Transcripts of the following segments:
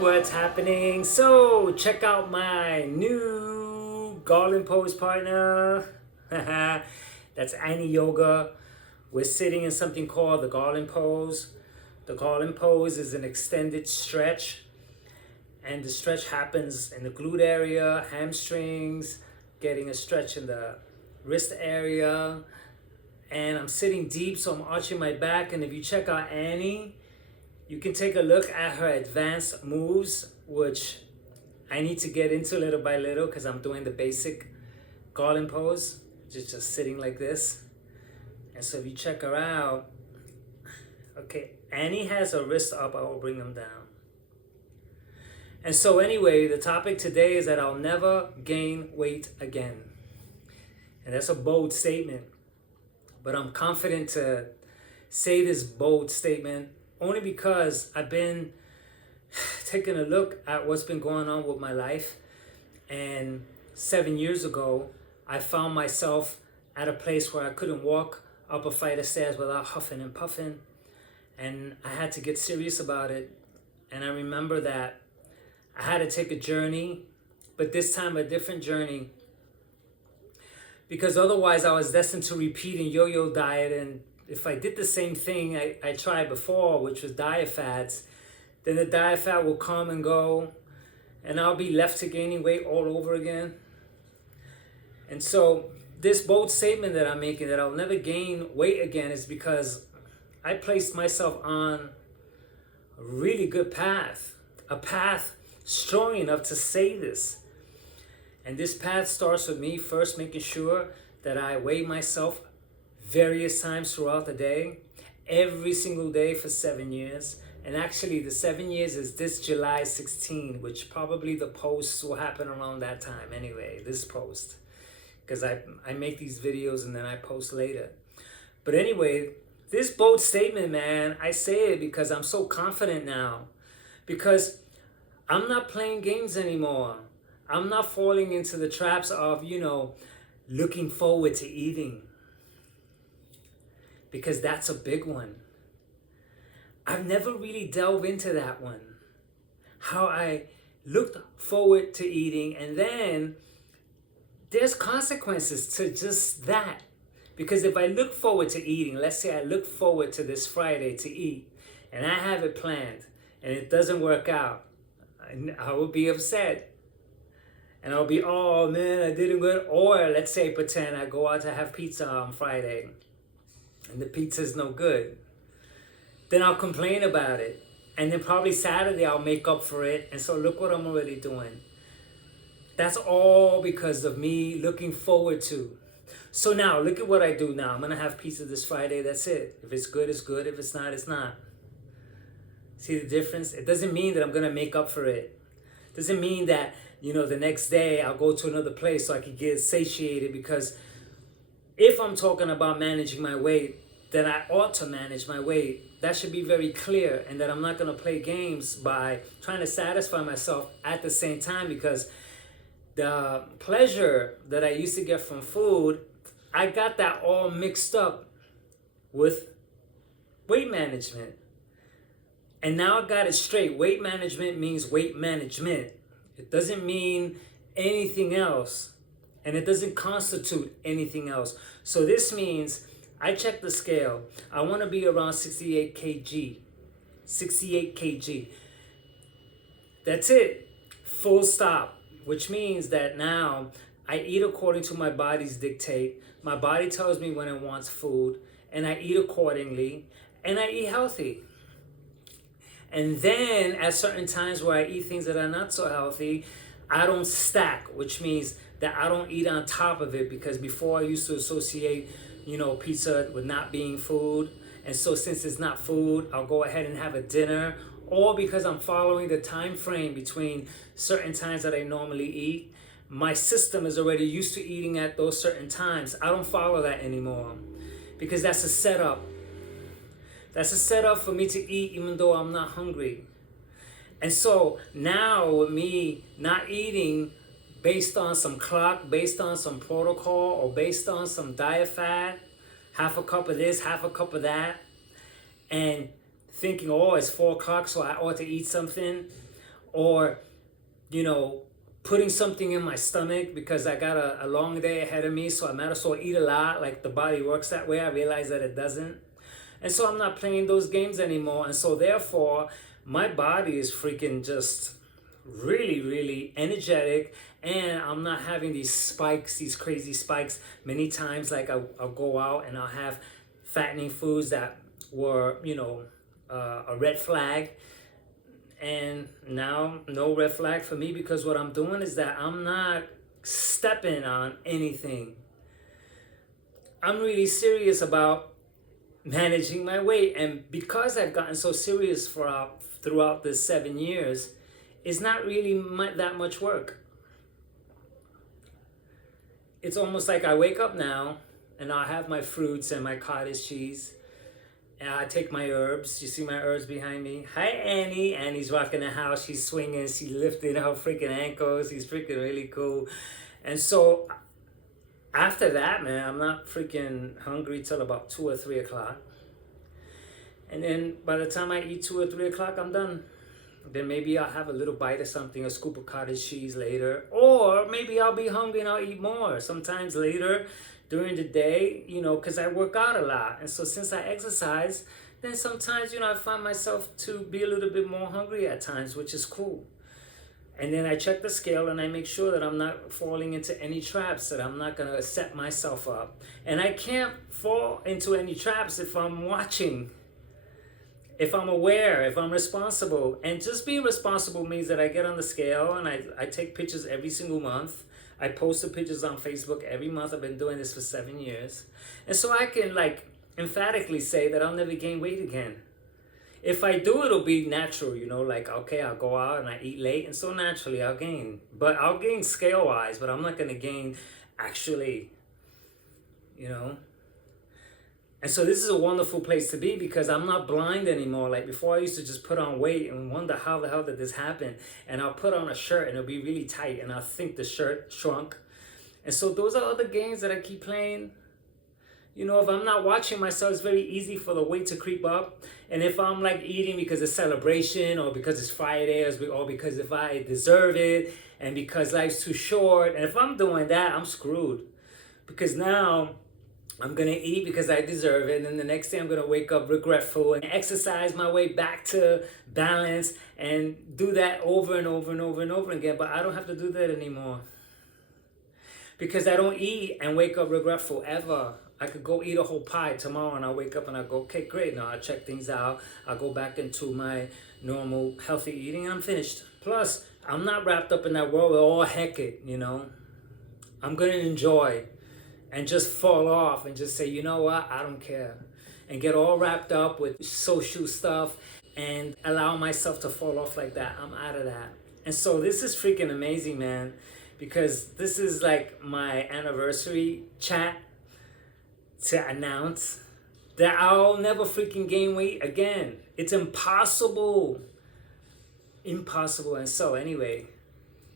what's happening? So, check out my new Garland pose partner. That's Annie Yoga. We're sitting in something called the Garland pose. The Garland pose is an extended stretch, and the stretch happens in the glute area, hamstrings, getting a stretch in the wrist area. And I'm sitting deep, so I'm arching my back. And if you check out Annie, you can take a look at her advanced moves, which I need to get into little by little because I'm doing the basic Garland pose, just sitting like this. And so if you check her out, okay, Annie has her wrist up, I will bring them down. And so anyway, the topic today is that I'll never gain weight again. And that's a bold statement, but I'm confident to say this bold statement only because I've been taking a look at what's been going on with my life. And 7 years ago, I found myself at a place where I couldn't walk up a flight of stairs without huffing and puffing. And I had to get serious about it. And I remember that I had to take a journey, but this time a different journey. Because otherwise I was destined to repeat in yo-yo diet, and if I did the same thing I tried before, which was diet fads, then the diet fad will come and go, and I'll be left to gaining weight all over again. And so this bold statement that I'm making, that I'll never gain weight again, is because I placed myself on a really good path, a path strong enough to say this. And this path starts with me first making sure that I weigh myself various times throughout the day, every single day for 7 years. And actually the 7 years is this July 16, which probably the posts will happen around that time anyway, this post. Because I make these videos and then I post later. But anyway, this bold statement, man, I say it because I'm so confident now. Because I'm not playing games anymore. I'm not falling into the traps of, looking forward to eating. Because that's a big one. I've never really delved into that one. How I looked forward to eating, and then there's consequences to just that. Because if I look forward to eating, let's say I look forward to this Friday to eat, and I have it planned, and it doesn't work out, I will be upset. And I'll be, oh man, I didn't go. Or let's say pretend I go out to have pizza on Friday, and the pizza's no good. Then I'll complain about it. And then probably Saturday I'll make up for it. And so look what I'm already doing. That's all because of me looking forward to. So now, look at what I do now. I'm going to have pizza this Friday. That's it. If it's good, it's good. If it's not, it's not. See the difference? It doesn't mean that I'm going to make up for it. It doesn't mean that, the next day I'll go to another place so I can get satiated. Because if I'm talking about managing my weight, then I ought to manage my weight. That should be very clear, and that I'm not going to play games by trying to satisfy myself at the same time, because the pleasure that I used to get from food, I got that all mixed up with weight management. And now I got it straight. Weight management means weight management. It doesn't mean anything else, and it doesn't constitute anything else. So this means I check the scale. I want to be around 68 kg. 68 kg. That's it. Full stop. Which means that now I eat according to my body's dictate. My body tells me when it wants food, and I eat accordingly, and I eat healthy. And then at certain times where I eat things that are not so healthy, I don't stack, which means that I don't eat on top of it, because before I used to associate pizza with not being food. And so since it's not food, I'll go ahead and have a dinner. Or because I'm following the time frame between certain times that I normally eat. My system is already used to eating at those certain times. I don't follow that anymore, because that's a setup. That's a setup for me to eat even though I'm not hungry. And so now with me not eating based on some clock, based on some protocol, or based on some diet fad, half a cup of this, half a cup of that, and thinking, oh, it's 4 o'clock, so I ought to eat something, or, you know, putting something in my stomach because I got a long day ahead of me, so I might as well eat a lot. Like the body works that way. I realize that it doesn't. And so I'm not playing those games anymore. And so therefore, my body is freaking just really, really energetic. And I'm not having these spikes, these crazy spikes. Many times, like I'll go out and I'll have fattening foods that were, you know, a red flag. And now no red flag for me, because what I'm doing is that I'm not stepping on anything. I'm really serious about managing my weight, and because I've gotten so serious throughout the 7 years, it's not really that much work. It's almost like I wake up now and I have my fruits and my cottage cheese, and I take my herbs. You see my herbs behind me? Hi, Annie. Annie's rocking the house. She's swinging. She's lifting her freaking ankles. She's freaking really cool. And so after that, man, I'm not freaking hungry till about 2 or 3 o'clock. And then by the time I eat 2 or 3 o'clock, I'm done. Then maybe I'll have a little bite of something, a scoop of cottage cheese later. Or maybe I'll be hungry and I'll eat more. Sometimes later during the day, you know, because I work out a lot. And so since I exercise, then sometimes, you know, I find myself to be a little bit more hungry at times, which is cool. And then I check the scale and I make sure that I'm not falling into any traps, that I'm not going to set myself up. And I can't fall into any traps if I'm watching, if I'm aware, if I'm responsible. And just being responsible means that I get on the scale and I take pictures every single month. I post the pictures on Facebook every month. I've been doing this for 7 years. And so I can like emphatically say that I'll never gain weight again. If I do, it'll be natural, you know, like, okay, I'll go out and I eat late, and so naturally I'll gain. But I'll gain scale-wise, but I'm not going to gain actually, you know. And so this is a wonderful place to be because I'm not blind anymore. Like before, I used to just put on weight and wonder how the hell did this happen. And I'll put on a shirt and it'll be really tight and I'll think the shirt shrunk. And so those are other games that I keep playing. You know, if I'm not watching myself, it's very easy for the weight to creep up. And if I'm like eating because it's celebration or because it's Friday or because if I deserve it and because life's too short, and if I'm doing that, I'm screwed. Because now I'm going to eat because I deserve it. And then the next day I'm going to wake up regretful and exercise my way back to balance and do that over and over and over and over again. But I don't have to do that anymore. Because I don't eat and wake up regretful ever. I could go eat a whole pie tomorrow and I'll wake up and I'll go, okay, great. Now I'll check things out. I'll go back into my normal healthy eating and I'm finished. Plus, I'm not wrapped up in that world with all heck it, you know. I'm going to enjoy and just fall off and just say, you know what, I don't care. And get all wrapped up with social stuff and allow myself to fall off like that. I'm out of that. And so this is freaking amazing, man, because this is like my anniversary chat to announce that I'll never freaking gain weight again. It's impossible. Impossible. And so anyway,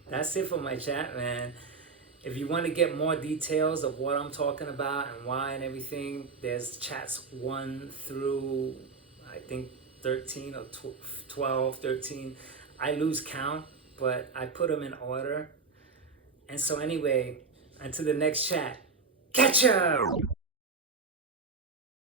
that's it for my chat, man. If you want to get more details of what I'm talking about and why and everything, there's chats 1 through, I think, 13 or 12, 13. I lose count, but I put them in order. And so anyway, until the next chat, catch ya!